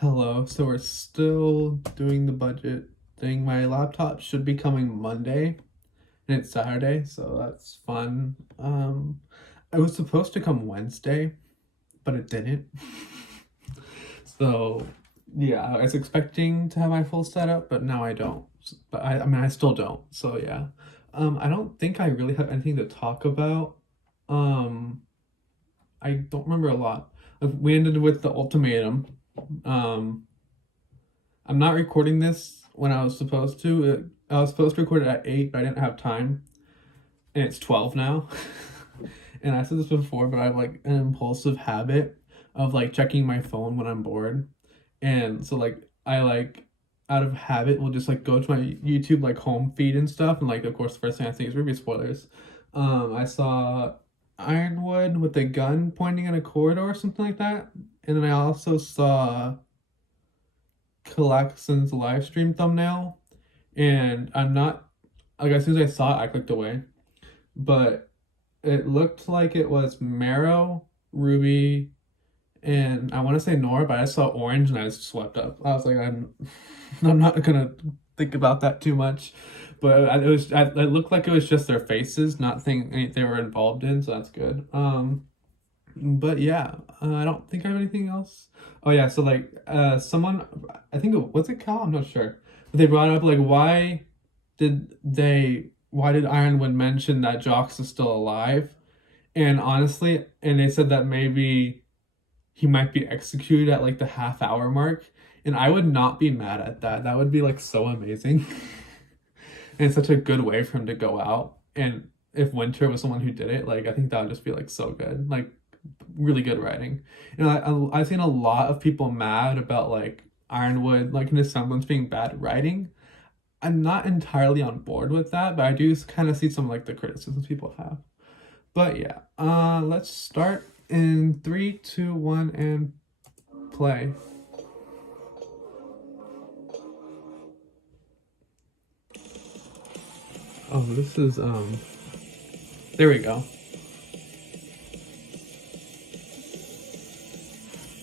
Hello, so we're still doing the budget thing. My laptop should be coming Monday, and it's Saturday, so that's fun. It was supposed to come Wednesday, but it didn't. So, yeah, I was expecting to have my full setup, but now I don't. But I mean, I still don't. So yeah, I don't think I really have anything to talk about. Um, I don't remember a lot. We ended with the ultimatum. Um, I'm not recording this when I was supposed to. I was supposed to record it at 8, but I didn't have time. And it's 12 now. And I said this before, but I have like an impulsive habit of like checking my phone when I'm bored. And so like I like out of habit will just like go to my YouTube like home feed and stuff. And like of course the first thing I think is RWBY spoilers. I saw Ironwood with a gun pointing in a corridor or something like that. And then I also saw Collection's live stream thumbnail, and I'm not like as soon as I saw it, I clicked away. But it looked like it was Marrow, Ruby, and I want to say Nora, but I saw orange and I was swept up. I was like, I'm not gonna think about that too much. But it looked like it was just their faces, not thing they were involved in, so that's good. But yeah, I don't think I have anything else. Oh yeah, so like someone, I think what's it called? I'm not sure. But they brought up like why did Ironwood mention that Jox is still alive? And honestly, and they said that maybe he might be executed at like the half-hour mark, and I would not be mad at that. That would be like so amazing. And it's such a good way for him to go out. And if Winter was the one who did it, like I think that would just be like so good. Like really good writing. And I've seen a lot of people mad about like Ironwood, like in a semblance being bad writing. I'm not entirely on board with that, but I do kind of see some like the criticisms people have. But yeah, let's start in 3, 2, 1, and play. Oh, this is there we go.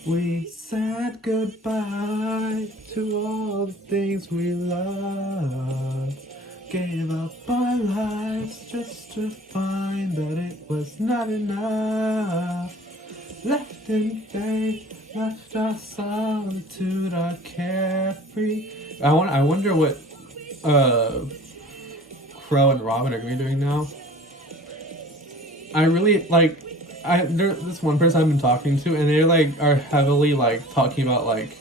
We said goodbye to all the things we love. Gave up our lives just to find that it was not enough. Left in faith, left our solitude, our carefree. I wonder what Crow and Robin are gonna be doing now. I really like there's this one person I've been talking to, and they like are heavily like talking about like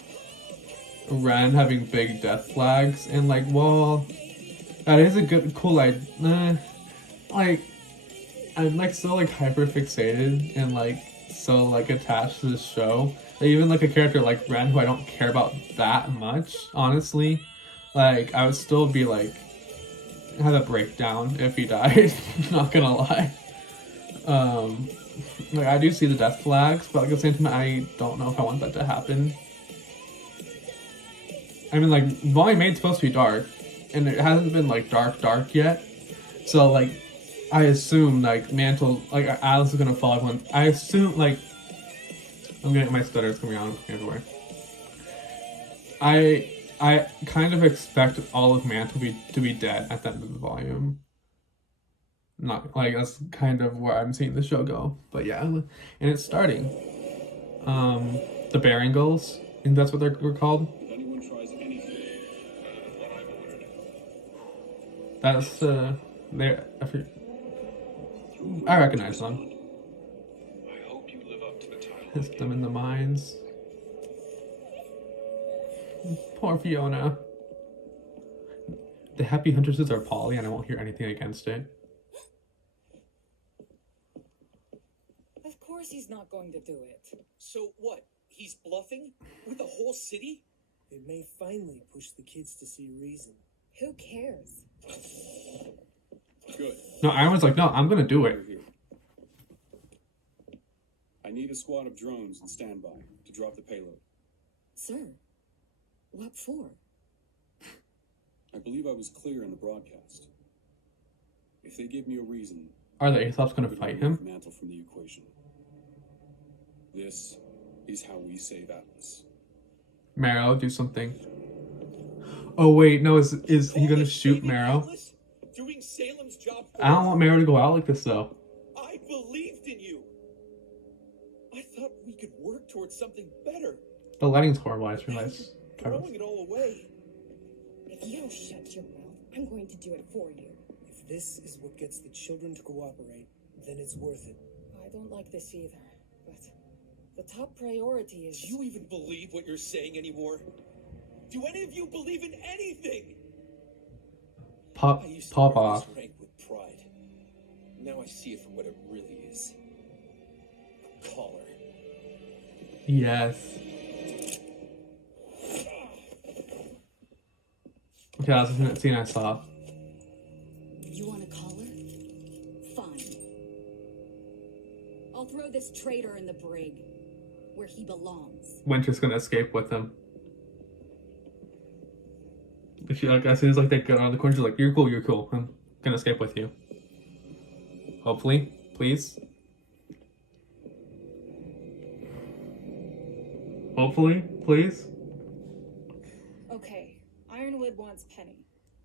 Ren having big death flags, and like, well, that is a good cool idea. Like I'm like so like hyper fixated and like so like attached to this show that even like a character like Ren, who I don't care about that much, honestly, like I would still be like have a breakdown if he died. Not gonna lie. Um, like I do see the death flags, but at the same time, I don't know if I want that to happen. I mean, like Volume 8's supposed to be dark, and it hasn't been like dark yet. So like, I assume like Mantle, like Alice is gonna follow everyone. I assume like, I'm getting my stutters coming on everywhere. I kind of expect all of Mantle to be dead at the end of the volume. Not like that's kind of where I'm seeing the show go, but yeah, and it's starting. The Baringles, and that's what they're called. That's they. I recognize them. I hope you live up to the title. Hit them in the mines. Poor Fiona. The Happy Huntresses are Polly, and I won't hear anything against it. Of course he's not going to do it. So what? He's bluffing? With the whole city? It may finally push the kids to see reason. Who cares? Good. No, Iron's like, no, I'm gonna do it. Here. I need a squad of drones in standby to drop the payload. Sir, what for? I believe I was clear in the broadcast. If they give me a reason, Are the Aesop's gonna I'm fight remove him? Mantle from the equation. This is how we save Atlas. Marrow, do something. Oh wait, no, is he gonna shoot Marrow? Doing Salem's job. I don't want Marrow to go out like this though. I believed in you. I thought we could work towards something better. The lighting's horrible, I just realized. Throwing it all away. If you don't shut your mouth, I'm going to do it for you. If this is what gets the children to cooperate, then it's worth it. I don't like this either, but the top priority is... Do you even believe what you're saying anymore? Do any of you believe in anything? Pop I used to pop wear off. this rank with pride. Now I see it for what it really is. A collar. Yes. Okay, that was the scene I saw. You want a collar? Fine. I'll throw this traitor in the brig, where he belongs. Winter's gonna escape with him. But she, like, as soon as like they get around the corner, she's like, "You're cool, you're cool. I'm gonna escape with you." Hopefully, please. Hopefully, please. Okay, Ironwood wants Penny.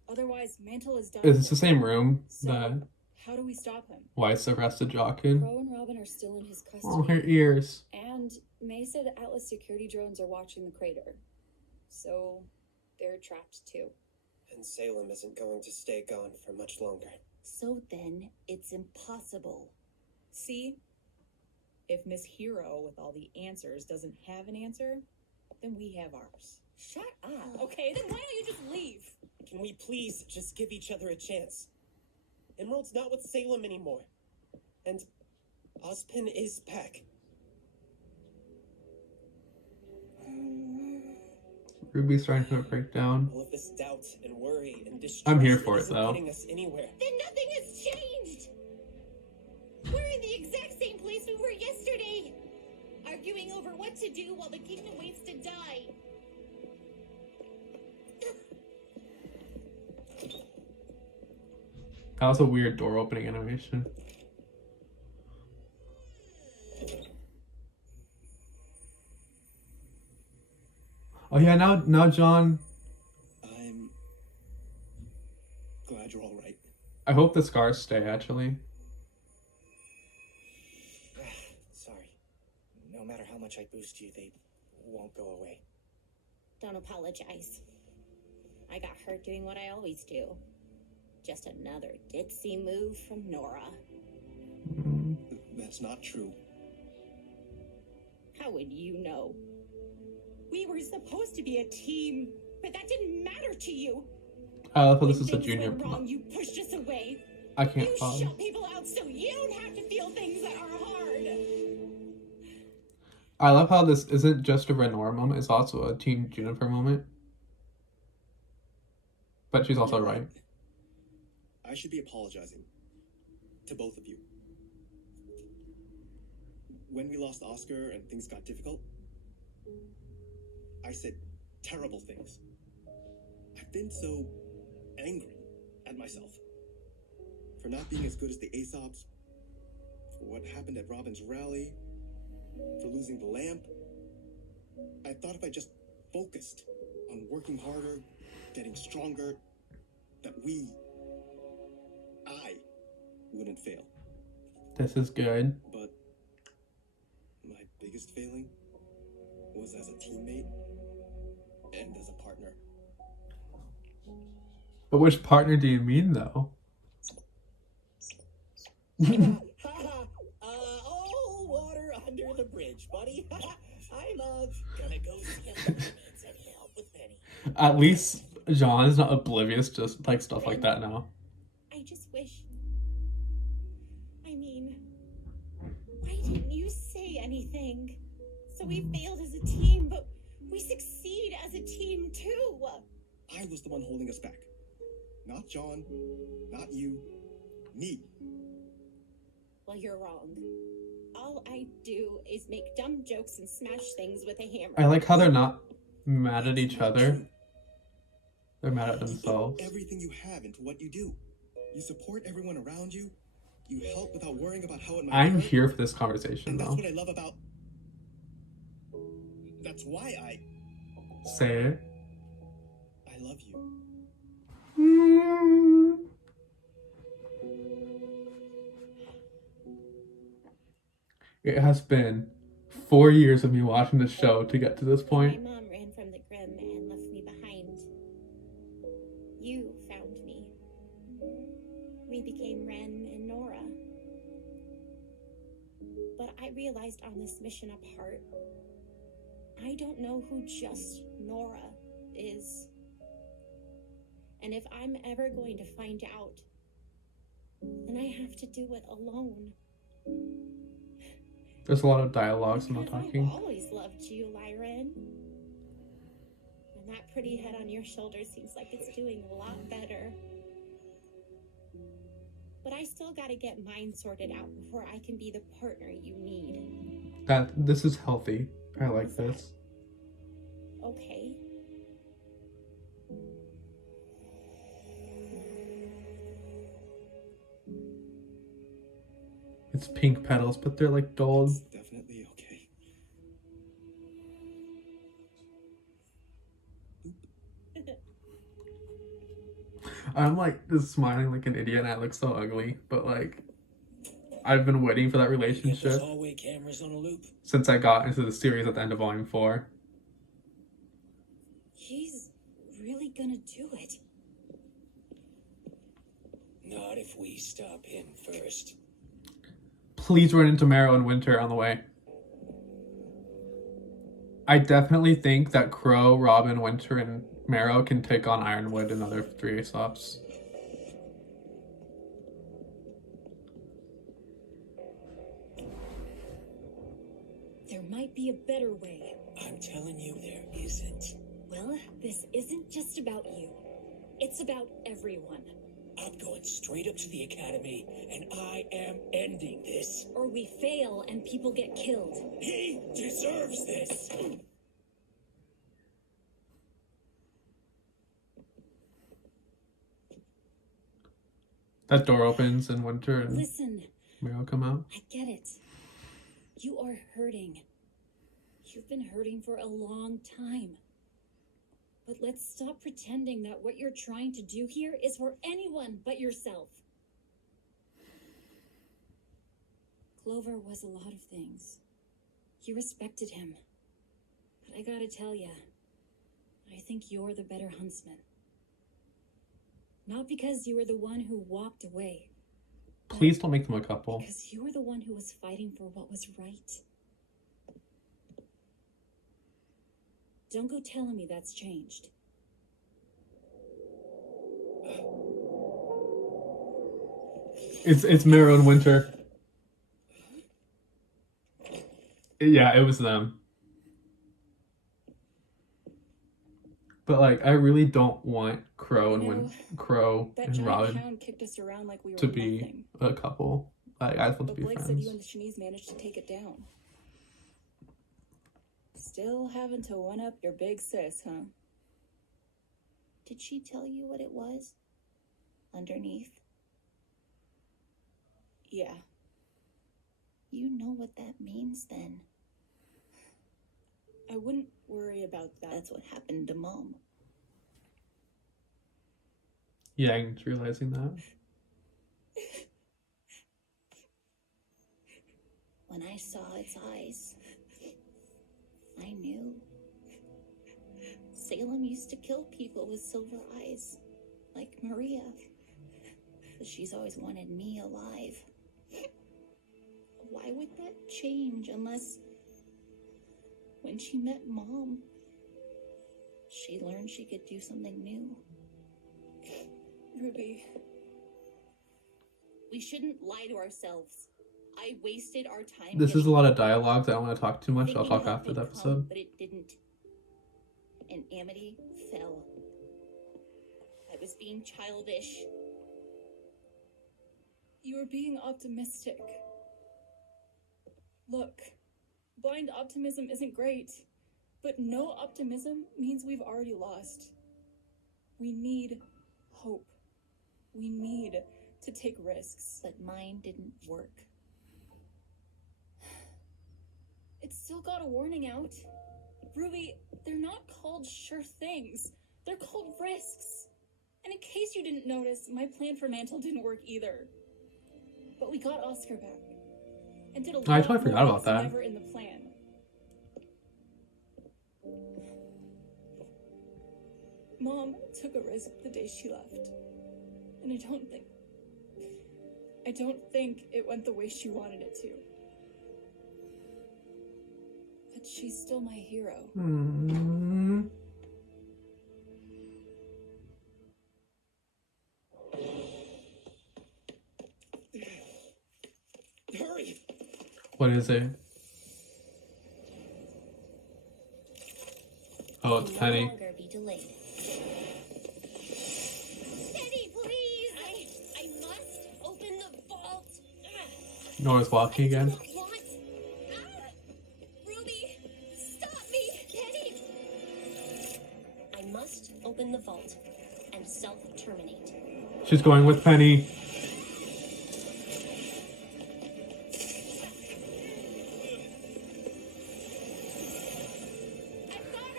Otherwise, Mantle is done. Is this the same room So, that how do we stop him? Weiss arrested Jock in? Crow and Robin are still in his custody. Oh, her ears. And May said Atlas security drones are watching the crater. So they're trapped too. And Salem isn't going to stay gone for much longer. So then, it's impossible. See? If Miss Hero with all the answers doesn't have an answer, then we have ours. Shut up. Okay, then why don't you just leave? Can we please just give each other a chance? Emerald's not with Salem anymore. And Ozpin is back. Ruby's starting to break down. All of this doubt and worry and distrust I'm here for it, isn't though. getting us anywhere. Then nothing has changed! We're in the exact same place we were yesterday! Arguing over what to do while the kingdom waits to die. That was a weird door opening animation. Oh yeah, now John. I'm glad you're all right. I hope the scars stay. Actually, Sorry. No matter how much I boost you, they won't go away. Don't apologize. I got hurt doing what I always do. Just another ditzy move from Nora. That's not true. How would you know? We were supposed to be a team, but that didn't matter to you. I love how When this is a things junior. went wrong, you pushed us away. I can't You follow. shut people out so you don't have to feel things that are hard. I love how this isn't just a Renora moment; it's also a Team Juniper moment. But she's also You're right. I should be apologizing to both of you. When we lost Oscar and things got difficult, I said terrible things. I've been so angry at myself for not being as good as the Aesops, for what happened at Robin's rally, for losing the lamp. I thought if I just focused on working harder, getting stronger, that I wouldn't fail. This is good. But my biggest failing was as a teammate and as a partner. But which partner do you mean, though? Oh, water under the bridge, buddy. I'm gonna go see a and help with Penny. At least John is not oblivious to like stuff like that now. I just wish. I mean, why didn't you say anything? So we failed as a team, but we succeed as a team too. I was the one holding us back. Not John, not you, me. Well, you're wrong. All I do is make dumb jokes and smash things with a hammer. I like how they're not mad at each other. They're mad at themselves. You put everything you have into what you do. You support everyone around you. You help without worrying about how it might I'm hurt. here for this conversation, And that's though. what I love about... That's why I Say it. I love you. It has been 4 years of me watching this show to get to this point. My mom ran from the Grimm and left me behind. You found me. We became Ren and Nora. But I realized on this mission apart, I don't know who just Nora is. And if I'm ever going to find out, then I have to do it alone. There's a lot of dialogue, so no Because talking. I've always loved you, Lyran. And that pretty head on your shoulder seems like it's doing a lot better. But I still gotta get mine sorted out before I can be the partner you need. This is healthy. I like this. Okay. It's pink petals, but they're like dulled. It's definitely okay. I'm like just smiling like an idiot and I look so ugly, but like I've been waiting for that relationship hallway cameras on a loop. since I got into the series at the end of Volume 4. He's really gonna do it. Not if we stop him first. Please run into Marrow and Winter on the way. I definitely think that Crow, Robin, Winter, and Marrow can take on Ironwood and other 3 Aesops. There might be a better way. I'm telling you, there isn't. Well, this isn't just about you. It's about everyone. I'm going straight up to the academy, and I am ending this. Or we fail and people get killed. He deserves this. That door opens and Winter and Listen, Marrow come out. I get it. You are hurting. You've been hurting for a long time. But let's stop pretending that what you're trying to do here is for anyone but yourself. Clover was a lot of things. You respected him. But I gotta tell ya, I think you're the better huntsman. Not because you were the one who walked away. Please don't make them a couple. Because you were the one who was fighting for what was right. Don't go telling me that's changed. It's Marrow and Winter. Yeah, it was them. But like, I really don't want Crow and Crow That and giant Robin hound kicked us around like we were to be nothing. a couple. Like, I just want But to be Blake said friends. you and the Chinese managed to take it down. Still having to one up your big sis, huh? Did she tell you what it was? Underneath? Yeah. You know what that means then. I wouldn't worry about that. That's what happened to Mom. Yang's realizing that. When I saw its eyes, I knew. Salem used to kill people with silver eyes, like Maria. But she's always wanted me alive. Why would that change unless when she met Mom, she learned she could do something new? Ruby. We shouldn't lie to ourselves. I wasted our time. This is getting a lot of dialogue, so I don't want to talk too much. I'll thinking talk help after would the come, episode. but it didn't. And Amity fell. I was being childish. You were being optimistic. Look, blind optimism isn't great, but no optimism means we've already lost. We need hope. We need to take risks. But mine didn't work. It's still got a warning out. Ruby, they're not called called sure things. They're called risks. And in case you didn't notice, my plan for Mantle didn't work either. But we got Oscar back. And did a lot I totally more forgot about that's that. never in the plan. Mom took a risk the day she left. And I don't think it went the way she wanted it to. But she's still my hero. Hurry! What is it? Oh, it's Penny. No longer be delayed. Penny, please! I must open the vault. Nora's walking again. What? Ruby, stop me! Penny! I must open the vault and self-terminate. She's going with Penny.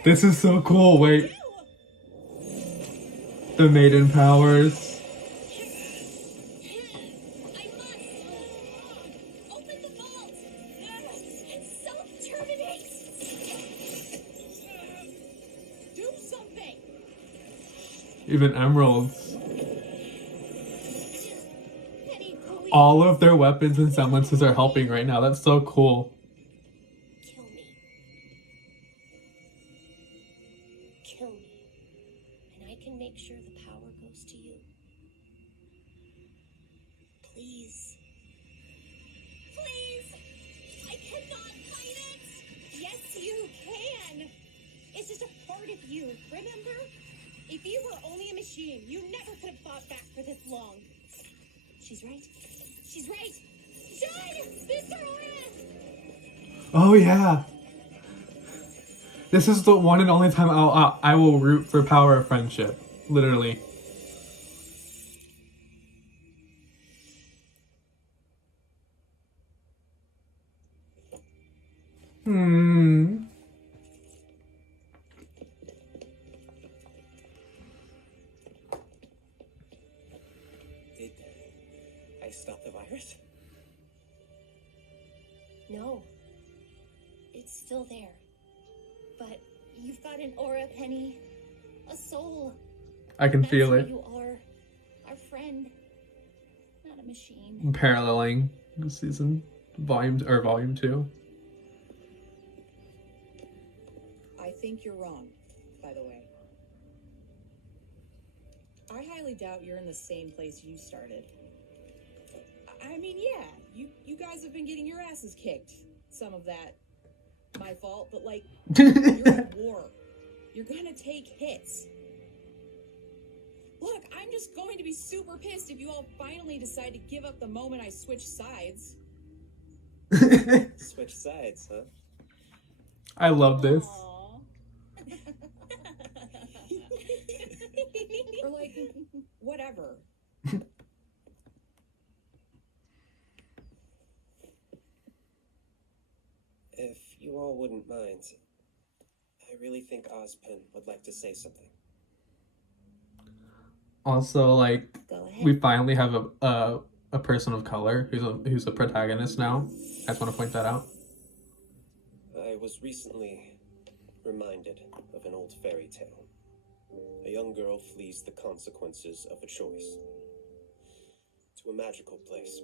This is so cool. Wait. The maiden powers. I must open the vault and self-terminate. Do something. Even emeralds. Penny, please. All of their weapons and semblances are helping right now. That's so cool. Kill me. Kill me. And I can make sure the power goes to you. Please. Please! I cannot fight it! Yes, you can! It's just a part of you, remember? If you were only a machine, you never could have fought back for this long. She's right. She's right! Shine! Mr. Oren! Oh yeah. This is the one and only time I will root for power of friendship. Literally. Did I stop the virus? No. It's still there. But you've got an aura, Penny. A soul. I can That's feel who it. you are. Our friend. Not a machine. Paralleling season volume 2. I think you're wrong, by the way. I highly doubt you're in the same place you started. I mean, yeah, you guys have been getting your asses kicked. Some of that my fault, but like, you're at war. You're gonna take hits. Look, I'm just going to be super pissed if you all finally decide to give up the moment I switch sides. Switch sides, huh? I love this. Aw. Or like, whatever. If you all wouldn't mind, I really think Ozpin would like to say something. Also, like, Go ahead. we finally have a person of color who's a protagonist now. I just want to point that out. I was recently reminded of an old fairy tale. A young girl flees the consequences of a choice to a magical place.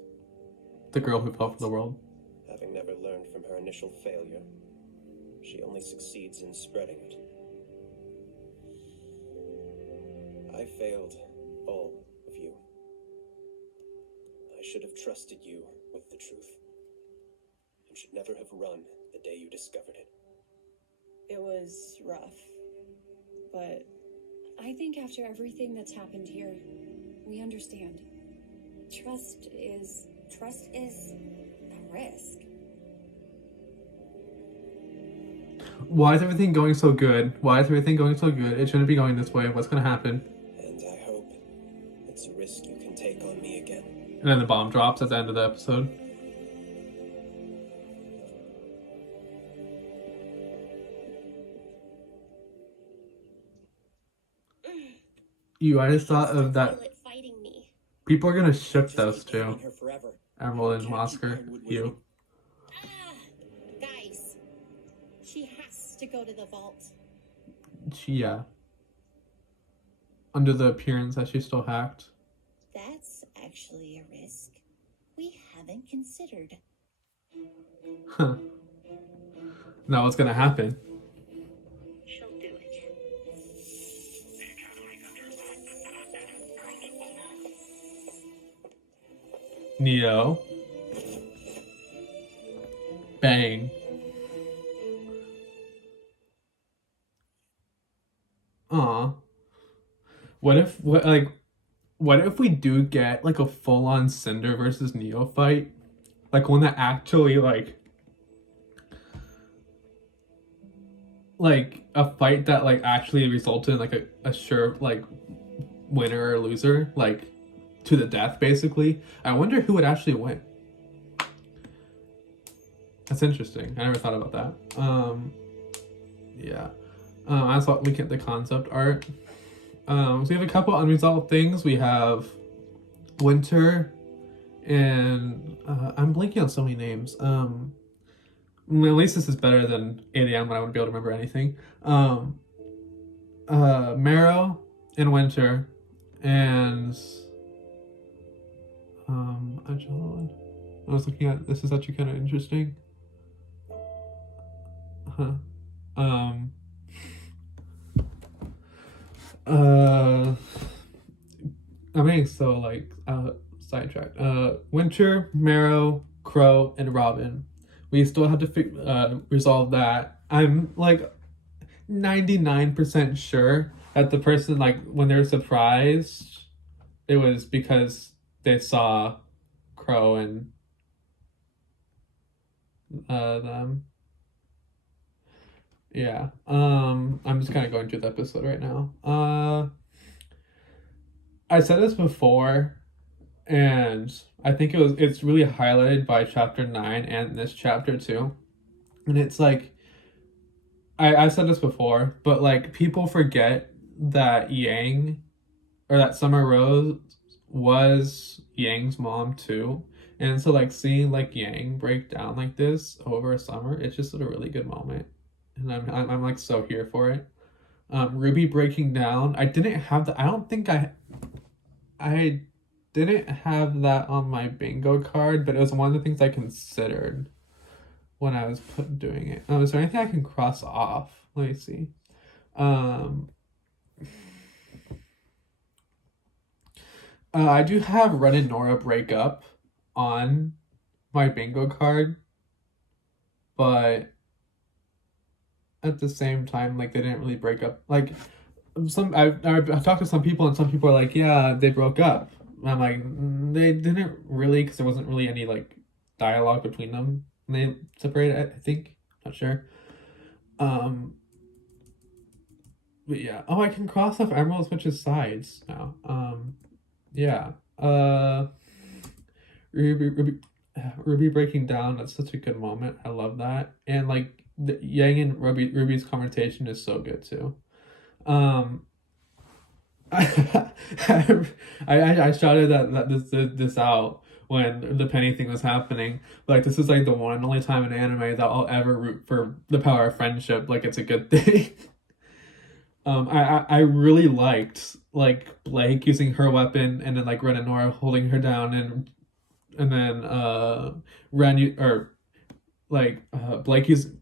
The girl who fell for the world. Having never learned from her initial failure, she only succeeds in spreading it. I failed all of you. I should have trusted you with the truth, and should never have run the day you discovered it. It was rough, but I think after everything that's happened here, we understand. Trust is a risk. Why is everything going so good? Why is everything going so good? It shouldn't be going this way. What's gonna happen? And I hope it's a risk you can take on me again. And then the bomb drops at the end of the episode. I just thought of that. Violet fighting me. People are gonna ship Just those keep two. banning her forever. Emerald and Can't keep Oscar. Ironwood with You. Ah, guys, she has to go to the vault. Yeah. Under the appearance that she's still hacked. That's actually a risk we haven't considered. Huh. Now what's gonna happen? She'll do it. Neo. Bang. Aw. What if we do get like a full-on Cinder versus Neo fight? Like one that actually like a fight that like actually resulted in like a sure like winner or loser, like to the death basically. I wonder who would actually win. That's interesting. I never thought about that. Yeah. I thought we get the concept art. So we have a couple unresolved things. We have Winter and I'm blanking on so many names. At least this is better than 8 a.m. when I wouldn't be able to remember anything. Marrow and Winter and I was looking at this is actually kind of interesting. I mean, so like sidetracked. Winter, Marrow, Crow, and Robin. We still have to resolve that. I'm like 99% sure that the person, like, when they're surprised, it was because they saw Crow and them. Yeah. I'm just kind of going through the episode right now. I said this before, and I think it's really highlighted by chapter 9 and this chapter too. And it's like I said this before, but like people forget that Yang or that Summer Rose was Yang's mom too. And so like seeing like Yang break down like this over summer, it's just a really good moment. And I'm like so here for it. Ruby breaking down. I didn't have that. I don't think I didn't have that on my bingo card, but it was one of the things I considered when I was doing it. Is there anything I can cross off? Let me see. I do have Ren and Nora break up on my bingo card, but at the same time, like they didn't really break up. Like I talked to some people, and some people are like, yeah, they broke up. And I'm like, they didn't really, because there wasn't really any like dialogue between them. And they separated, I think. Not sure. But yeah. Oh, I can cross off Emerald switches sides now. Yeah. Ruby breaking down. That's such a good moment. I love that. And like the Yang and Ruby's conversation is so good too. I shouted this out when the Penny thing was happening. Like this is like the one and only time in anime that I'll ever root for the power of friendship. Like it's a good thing. I really liked like Blake using her weapon and then like Ren and Nora holding her down and then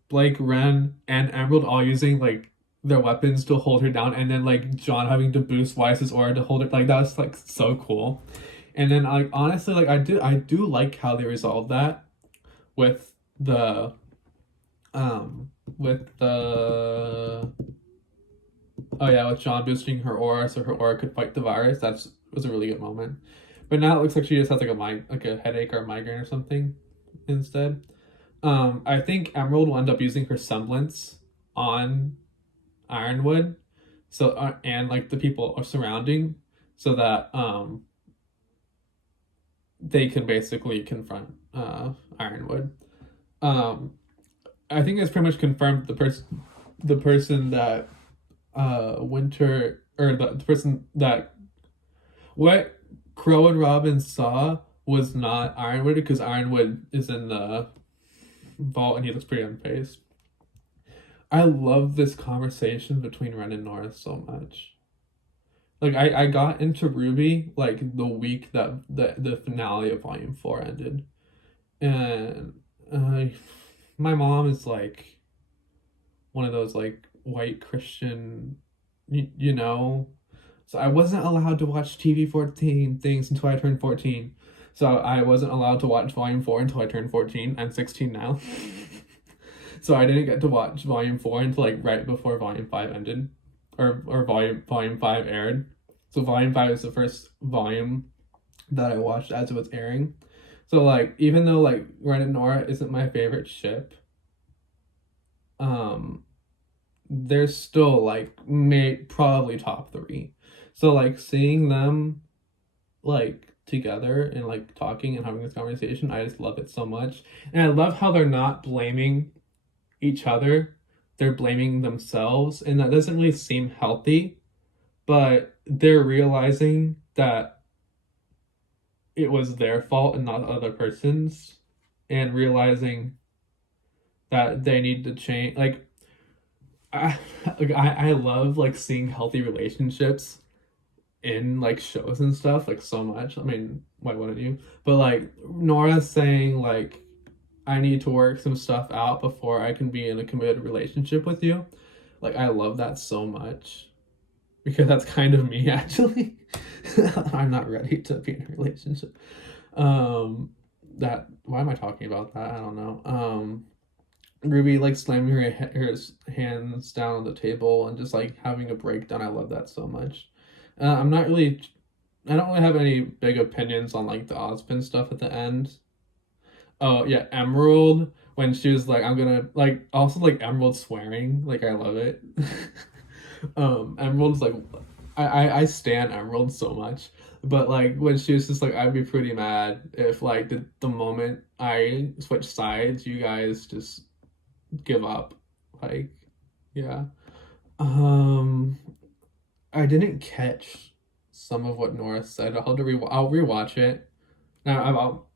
Blake, Ren, and Emerald all using like their weapons to hold her down, and then like John having to boost Wise's aura to hold it. Like that was like so cool. And then like honestly, like I do like how they resolved that with the with John boosting her aura so her aura could fight the virus. Was a really good moment. But now it looks like she just has like a headache or a migraine or something instead. I think Emerald will end up using her semblance on Ironwood, so and like the people are surrounding, so that they can basically confront Ironwood. I think it's pretty much confirmed the person that Winter or the person that what Crow and Robin saw was not Ironwood, because Ironwood is in the vault and he looks pretty unfazed. I love this conversation between Ren and Nora so much. Like I got into RWBY like the week that the finale of Volume 4 ended, and my mom is like one of those like white Christian, you know. So I wasn't allowed to watch TV 14 things until I turned 14. So I wasn't allowed to watch Volume 4 until I turned 14. I'm 16 now. So I didn't get to watch Volume 4 until like right before Volume 5 ended. Or Volume 5 aired. So Volume 5 is the first volume that I watched as it was airing. So like even though like Ren and Nora isn't my favorite ship, they're still like probably top 3. So like seeing them like together and like talking and having this conversation, I just love it so much. And I love how they're not blaming each other, they're blaming themselves, and that doesn't really seem healthy, but they're realizing that it was their fault and not the other person's, and realizing that they need to change. Like I love like seeing healthy relationships in like shows and stuff like so much. I mean, why wouldn't you? But like Nora saying like, I need to work some stuff out before I can be in a committed relationship with you. Like I love that so much, because that's kind of me actually. I'm not ready to be in a relationship. That why am I talking about that? I don't know. Ruby like slamming her hands down on the table and just like having a breakdown. I love that so much. I don't really have any big opinions on like the Ozpin stuff at the end. Oh yeah, Emerald, when she was like, I'm gonna like, also like Emerald swearing, like I love it. Emerald's like, I stan Emerald so much, but like when she was just like, I'd be pretty mad if like the moment I switch sides, you guys just give up. Like, yeah. I didn't catch some of what Nora said. I'll rewatch it. Now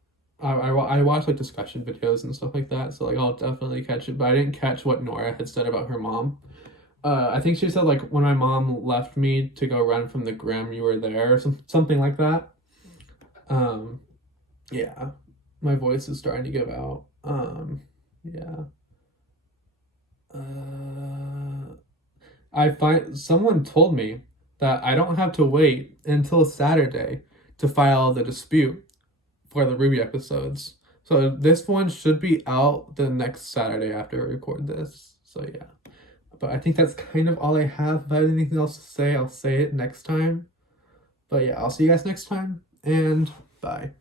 I watch like discussion videos and stuff like that, so like I'll definitely catch it. But I didn't catch what Nora had said about her mom. I think she said like, when my mom left me to go run from the Grim, you were there, or something like that. Yeah, my voice is starting to give out. Yeah. Someone told me that I don't have to wait until Saturday to file the dispute for the RWBY episodes. So this one should be out the next Saturday after I record this. So yeah. But I think that's kind of all I have. If I have anything else to say, I'll say it next time. But yeah, I'll see you guys next time, and bye.